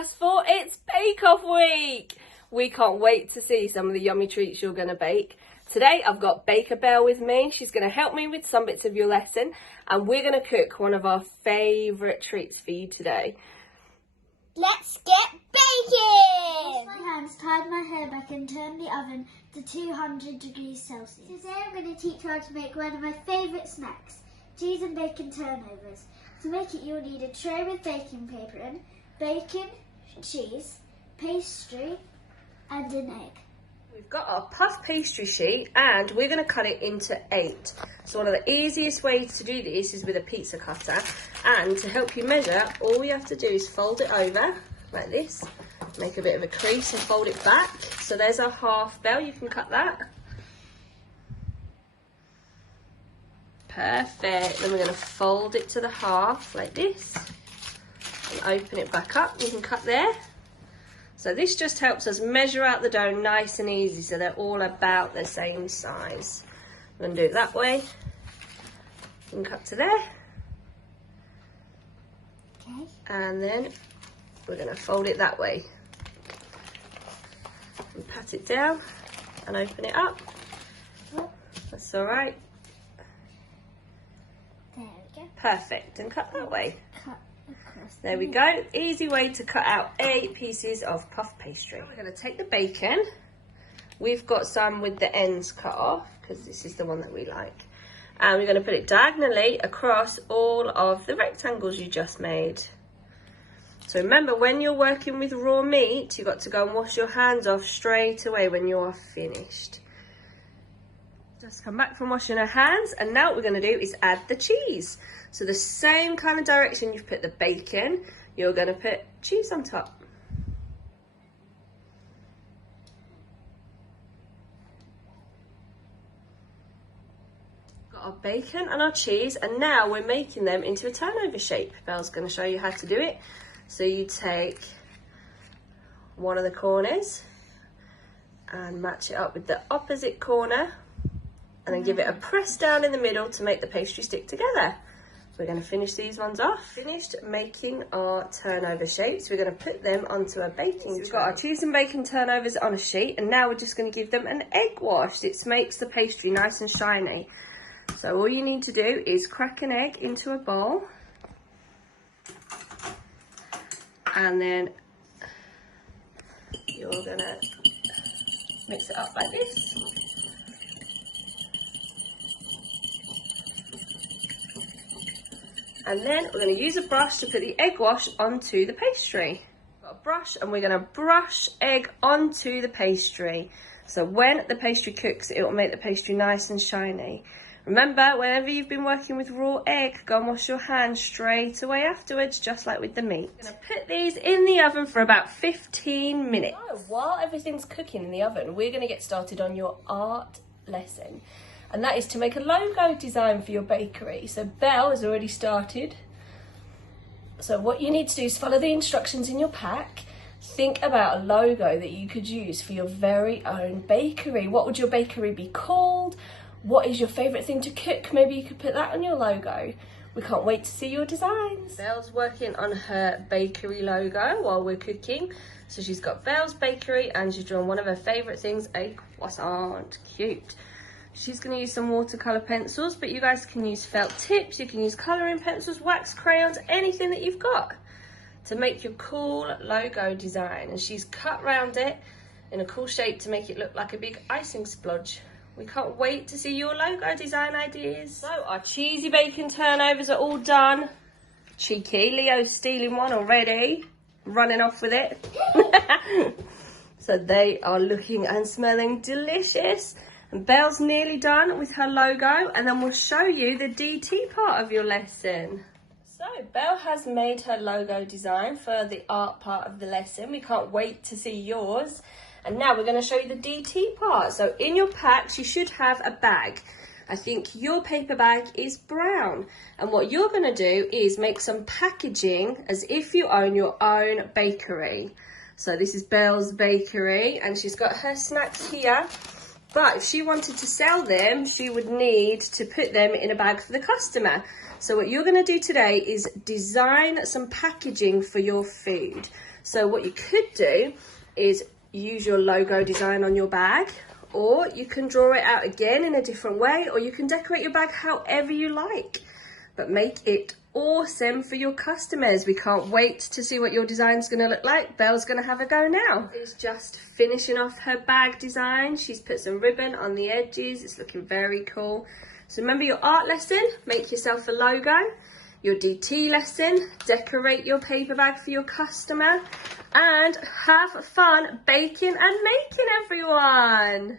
Class 4, it's Bake Off Week! We can't wait to see some of the yummy treats you're going to bake. Today I've got Baker Belle with me. She's going to help me with some bits of your lesson, and we're going to cook one of our favourite treats for you today. Let's get baking! Wash my hands, tied my hair back and turned the oven to 200 degrees Celsius. Today I'm going to teach you how to make one of my favourite snacks, cheese and bacon turnovers. To make it you'll need a tray with baking paper in, bacon, cheese, pastry and an egg. We've got our puff pastry sheet and we're going to cut it into 8. So one of the easiest ways to do this is with a pizza cutter, and to help you measure, all you have to do is fold it over like this, make a bit of a crease and fold it back. So there's our half, Belle, you can cut that. Perfect. Then we're going to fold it to the half like this and open it back up. You can cut there. So this just helps us measure out the dough nice and easy, so they're all about the same size. I'm going to do it that way. You can cut to there. Okay. And then we're going to fold it that way. And pat it down and open it up. That's all right. There we go. Perfect. And cut that way. Cut across. There we go. Easy way to cut out 8 pieces of puff pastry. We're going to take the bacon. We've got some with the ends cut off because this is the one that we like. And we're going to put it diagonally across all of the rectangles you just made. So remember, when you're working with raw meat, you've got to go and wash your hands off straight away when you're finished. Just come back from washing our hands, and now what we're going to do is add the cheese. So the same kind of direction you've put the bacon, you're going to put cheese on top. Got our bacon and our cheese, and now we're making them into a turnover shape. Belle's going to show you how to do it. So you take one of the corners and match it up with the opposite corner, and then give it a press down in the middle to make the pastry stick together. We're going to finish these ones off. Finished making our turnover shapes. We're going to put them onto a baking tray. We've got our cheese and bacon turnovers on a sheet, and now we're just going to give them an egg wash. It makes the pastry nice and shiny. So all you need to do is crack an egg into a bowl, and then you're going to mix it up like this. And then we're going to use a brush to put the egg wash onto the pastry. We've got a brush, and we're going to brush egg onto the pastry. So when the pastry cooks, it will make the pastry nice and shiny. Remember, whenever you've been working with raw egg, go and wash your hands straight away afterwards, just like with the meat. I'm going to put these in the oven for about 15 minutes. So while everything's cooking in the oven, we're going to get started on your art lesson. And that is to make a logo design for your bakery. So Belle has already started. So what you need to do is follow the instructions in your pack. Think about a logo that you could use for your very own bakery. What would your bakery be called? What is your favourite thing to cook? Maybe you could put that on your logo. We can't wait to see your designs. Belle's working on her bakery logo while we're cooking. So she's got Belle's Bakery, and she's drawn one of her favourite things, a croissant. Cute. She's going to use some watercolour pencils, but you guys can use felt tips, you can use colouring pencils, wax crayons, anything that you've got to make your cool logo design. And she's cut round it in a cool shape to make it look like a big icing splodge. We can't wait to see your logo design ideas. So our cheesy bacon turnovers are all done. Cheeky, Leo's stealing one already, running off with it. So they are looking and smelling delicious. And Belle's nearly done with her logo, and then we'll show you the DT part of your lesson. So Belle has made her logo design for the art part of the lesson. We can't wait to see yours. And now we're going to show you the DT part. So in your packs, you should have a bag. I think your paper bag is brown. And what you're going to do is make some packaging as if you own your own bakery. So this is Belle's Bakery, and she's got her snacks here. But if she wanted to sell them, she would need to put them in a bag for the customer. So what you're going to do today is design some packaging for your food. So what you could do is use your logo design on your bag, or you can draw it out again in a different way, or you can decorate your bag however you like, but make it awesome for your customers. We can't wait to see what your design's going to look like. Belle's going to have a go now. She's just finishing off her bag design. She's put some ribbon on the edges. It's looking very cool. So remember your art lesson, make yourself a logo. Your DT lesson, decorate your paper bag for your customer, and have fun baking and making, everyone.